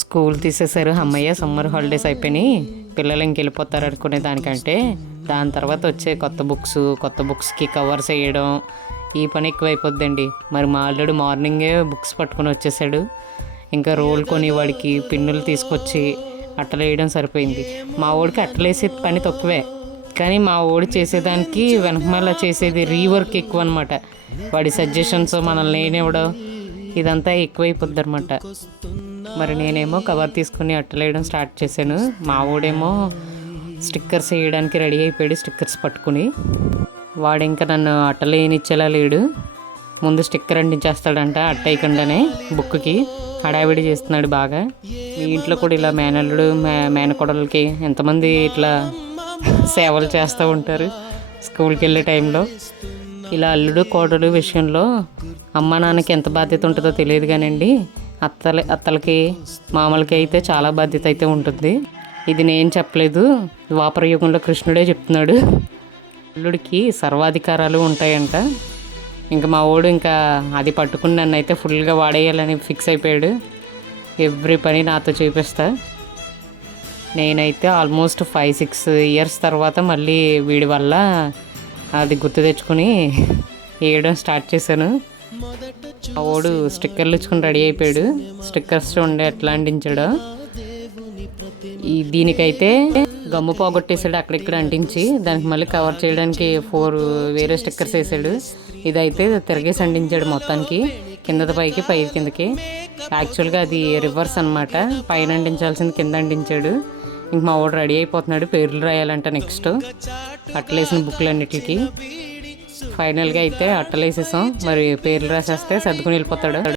School తీసేశారు. అమ్మయ్య summer holidays అయిపోయినాయి. పిల్లలు ఇంకెళ్ళిపోతారు అనుకునే దానికంటే దాని తర్వాత వచ్చే కొత్త బుక్స్ కొత్త బుక్స్కి కవర్స్ వేయడం ఈ పని ఎక్కువైపోద్దండి. మరి మా ఆల్రెడీ మార్నింగే బుక్స్ పట్టుకొని వచ్చేసాడు. ఇంకా రోల్ కొని వాడికి పిన్నులు తీసుకొచ్చి అట్టలు వేయడం సరిపోయింది. మా ఓడికి అట్టలు వేసే పని తక్కువే. కానీ మా ఓడి చేసేదానికి వెనకమాల చేసేది రీవర్క్ ఎక్కువ అనమాట వాడి సజెషన్స్ మనల్ని ఏనివ్వడం ఇదంతా ఎక్కువైపోద్ది అనమాట మరి నేనేమో కవర్ తీసుకుని అట్టలేయడం స్టార్ట్ చేశాను. మా ఊడేమో స్టిక్కర్స్ వేయడానికి రెడీ అయిపోయాడు స్టిక్కర్స్ పట్టుకుని. వాడు ఇంకా నన్ను అట్టలేనిచ్చేలా లేడు. ముందు స్టిక్కర్ అంటించేస్తాడంట అట్ట వేయకుండానే బుక్కి హడావిడి చేస్తున్నాడు బాగా. మీ ఇంట్లో కూడా ఇలా మేనల్లుడు మే మేనకోడలకి ఎంతమంది ఇట్లా సేవలు చేస్తూ ఉంటారు స్కూల్కి వెళ్ళే టైంలో. ఇలా అల్లుడు కోడలు విషయంలో అమ్మ నాన్నకి ఎంత బాధ్యత ఉంటుందో తెలియదు కానండి. అత్తల అత్తలకి మామలకి అయితే చాలా బాధ్యత అయితే ఉంటుంది. ఇది నేను చెప్పలేదు. ద్వాపర యుగంలో కృష్ణుడే చెప్తున్నాడు. అల్లుడికి సర్వాధికారాలు ఉంటాయంట. ఇంకా మా ఓడు ఇంకా అది పట్టుకుని నన్ను అయితే ఫుల్గా వాడేయాలని ఫిక్స్ అయిపోయాడు. ఎవ్రీ పని నాతో చూపిస్తా. నేనైతే ఆల్మోస్ట్ ఫైవ్ సిక్స్ ఇయర్స్ తర్వాత మళ్ళీ వీడి వల్ల అది గుర్తు తెచ్చుకొని వేయడం స్టార్ట్ చేశాను. ఆ ఓడు స్టిక్కర్లు ఇచ్చుకొని రెడీ అయిపోయాడు. స్టిక్కర్స్ ఉండే ఎట్లా అంటించాడో. ఈ దీనికైతే గమ్ము పోగొట్టేసాడు అక్కడిక్కడ అంటించి. దానికి మళ్ళీ కవర్ చేయడానికి ఫోర్ వేరే స్టిక్కర్స్ వేసాడు. ఇదైతే తిరిగేసి అంటించాడు మొత్తానికి. కింద పైకి పై కిందకి. యాక్చువల్గా అది రివర్స్ అనమాట పైన అంటించాల్సింది కింద అంటించాడు. ఇంక మా వాడు రెడీ అయిపోతున్నాడు పేర్లు రాయాలంట నెక్స్ట్. అట్టలేసిన బుక్లన్నిటికి. ఫైనల్గా అయితే అట్టలేసేసాం. మరి పేర్లు రాసేస్తే సర్దుకుని వెళ్ళిపోతాడు.